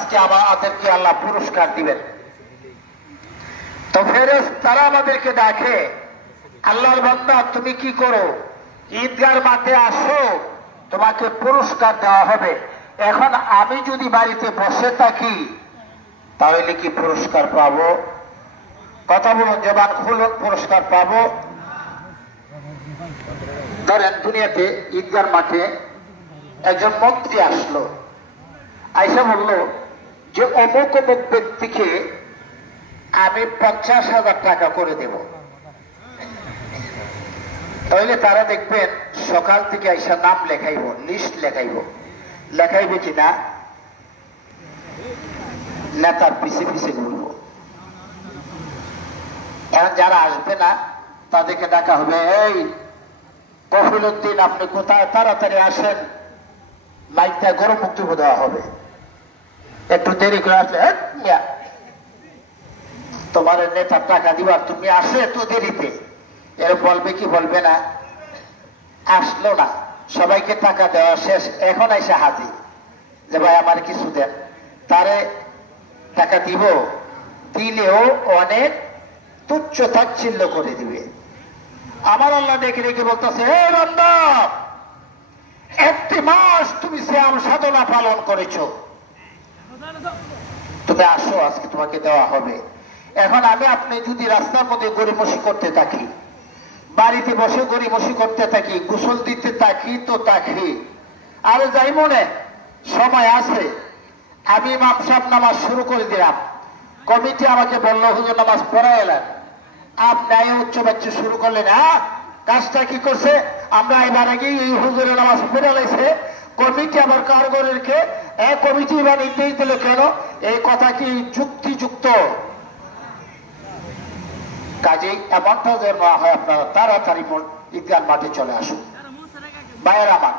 আজকে আমাদেরকে আল্লাহ পুরস্কার দিবেন। তো ফেরেশতারা আমাদেরকে ডাকে, আল্লাহর বান্দা তুমি কি করো? ঈদগার মাঠে আসো, তোমাকে পুরস্কার দেওয়া হবে। এখন আমি যদি বাড়িতে বসে থাকি তাহলে কি পুরস্কার পাবো? কথা বলুন, জবান খুলুন, পুরস্কার পাবো? ধরেন দুনিয়াতে ঈদগার মাঠে একজন মন্ত্রী আসলো, আইসা বললো যে অমুক অমুক ব্যক্তিকে আমি 50,000 টাকা করে দেব। তাহলে তারা দেখবেন সকাল থেকে আইসা নাম লেখাইব, লিস্ট লেখাইবে কিনা নেতার পিছে পিছে ঘুরব। এখন যারা আসবে না তাদেরকে ডাকা হবে, এই কফিলউদ্দিন আপনি কোথায়, তাড়াতাড়ি আসেন, মাইকটা গরম বক্তব্য দেওয়া হবে। একটু দেরি করে আসলে তোমার নেতার টাকা দিবার, তুমি আসো এত দেরিতে, এর বলবে কি বলবে না? আসলো না, সবাইকে টাকা দেওয়া শেষ, এখন এসে হাজির যে ভাই আমার কিছু দেন। তারে টাকা দিব, দিলেও অনেক তুচ্ছ তাচ্ছিল্য করে দিবে। আমার আল্লাহ ডেকে ডেকে বলতেছে, হে বান্দা, 1 মাস তুমি সিয়াম সাধনা পালন করেছো, তুমি আসো, আজকে তোমাকে দেওয়া হবে। এখন আপনি যদি রাস্তার মধ্যে গড়িমসি করতে থাকি, বাড়িতে বসে গড়িমসি করতে থাকি, গোসল দিতে থাকি তো থাকি, আর যাই মনে সময় আছে, আমি ইমাম সাহেব নামাজ শুরু করে দিলাম, কমিটি আমাকে বললো হুজুর নামাজ পড়া এলেন, আপনি উচ্চ বাচ্চা শুরু করলেন। কাজটা কি করছে? আমরা এবার আগে এই হুজুরের নামাজ পড়ে লাইছে, কমিটি আবার কারগরের কে কমিটি এবার নির্দেশ দিল কেন? এই কথা কি যুক্তিযুক্ত? কাজেই এমনটা যেন না হয়, আপনারা তাড়াতাড়ি ঈদগাহ মাঠে চলে আসুন। ভাইয়ের আমার,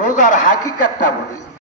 রোজার হাকিকতটা বলি।